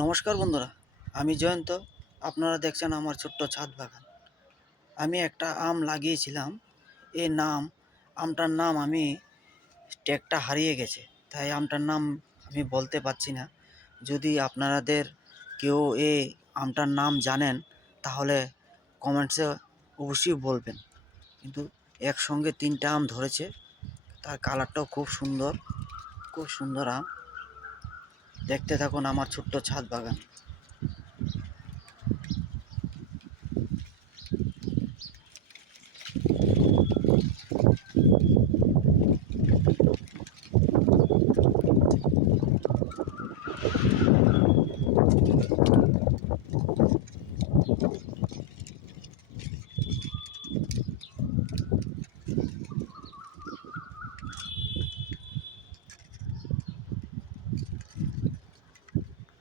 নমস্কার বন্ধুরা, আমি জয়ন্ত। আপনারা দেখছেন আমার ছোট্ট ছাদ বাগান। আমি একটা আম লাগিয়েছিলাম। এই আমটার নাম আমি ট্যাগটা হারিয়ে গেছে, তাই আমটার নাম আমি বলতে পারছি না। যদি আপনাদের কেউ এই আমটার নাম জানেন তাহলে কমেন্টসে অবশ্যই বলবেন। কিন্তু একসঙ্গে 3টা আম ধরেছে, তার কালারটাও খুব সুন্দর, খুব সুন্দর আম। দেখতে থাকুন আমার ছোট্ট ছাদ বাগান।